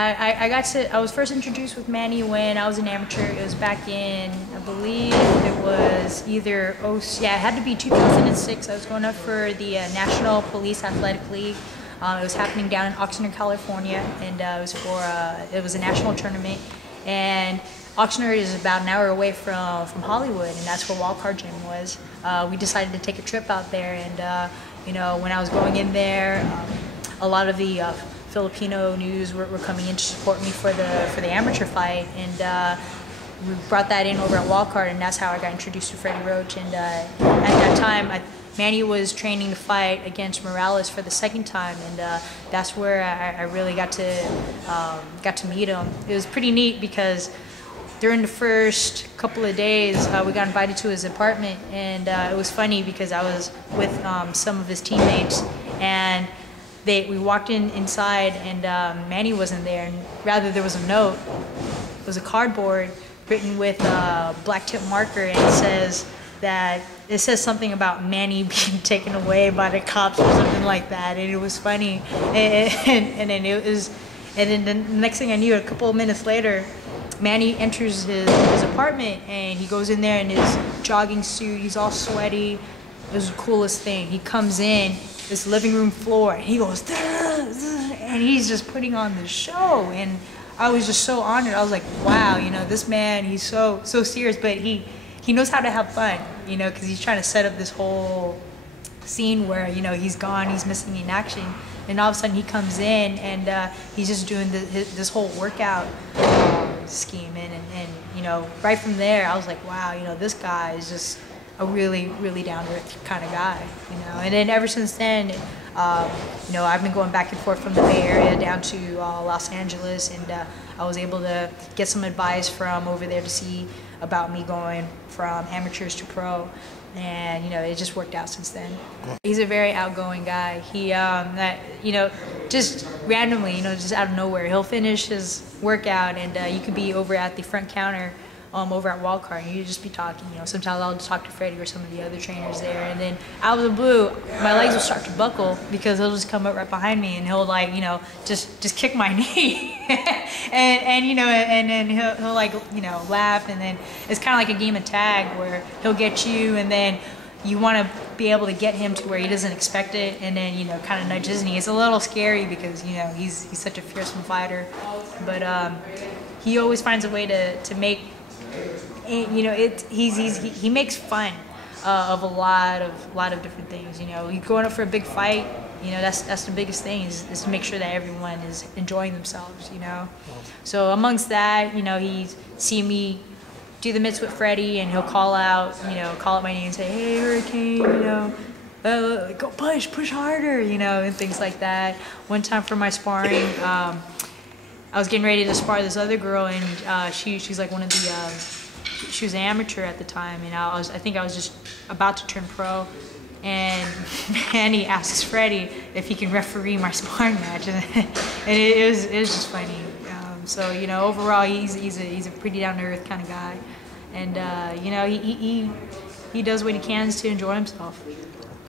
I was first introduced with Manny when I was an amateur. It was back in, I believe it was either, it had to be 2006. I was going up for the National Police Athletic League. It was happening down in Oxnard, California, and it was a national tournament. And Oxnard is about an hour away from Hollywood, and that's where Wildcard Gym was. We decided to take a trip out there, and when I was going in there, a lot of the Filipino news were coming in to support me for the amateur fight, and we brought that in over at Wildcard, and that's how I got introduced to Freddie Roach. And at that time, Manny was training to fight against Morales for the second time, and that's where I really got to meet him. It was pretty neat because during the first couple of days, we got invited to his apartment, and it was funny because I was with some of his teammates, and we walked inside, and Manny wasn't there, and rather there was a note. It was a cardboard written with a black tip marker, and it says something about Manny being taken away by the cops or something like that, and it was funny. And then the next thing I knew, a couple of minutes later, Manny enters his apartment, and he goes in there in his jogging suit. He's all sweaty. It was the coolest thing. He comes in this living room floor, and he goes, and he's just putting on the show, and I was just so honored. I was like, wow, this man, he's so serious, but he knows how to have fun, because he's trying to set up this whole scene where, he's gone, he's missing in action, and all of a sudden he comes in, and he's just doing this whole workout scheme, and right from there, I was like, wow, this guy is just a really, really down-to-earth kind of guy, And then ever since then, I've been going back and forth from the Bay Area down to Los Angeles, and I was able to get some advice from over there to see about me going from amateurs to pro, and it just worked out since then. He's a very outgoing guy. He, just randomly, just out of nowhere, he'll finish his workout, and you could be over at the front counter over at Wildcard, and you just be talking. Sometimes I'll just talk to Freddie or some of the other trainers there, and then out of the blue, my legs will start to buckle because he'll just come up right behind me, and he'll just kick my knee, and then he'll laugh, and then it's kind of like a game of tag where he'll get you, and then you want to be able to get him to where he doesn't expect it, and then kind of nudge his knee. It's a little scary because he's such a fearsome fighter, but he always finds a way to make. He makes fun of a lot of different things. You're going up for a big fight. That's the biggest thing is to make sure that everyone is enjoying themselves. So amongst that, he's seen me do the mitts with Freddie, and he'll call out my name and say, "Hey, Hurricane, go push harder," and things like that. One time for my sparring, I was getting ready to spar this other girl, and she's like one of the she was an amateur at the time, and I think I was just about to turn pro, and Manny asks Freddie if he can referee my sparring match, and it was just funny. So overall, he's a pretty down to earth kind of guy, and he does what he can to enjoy himself.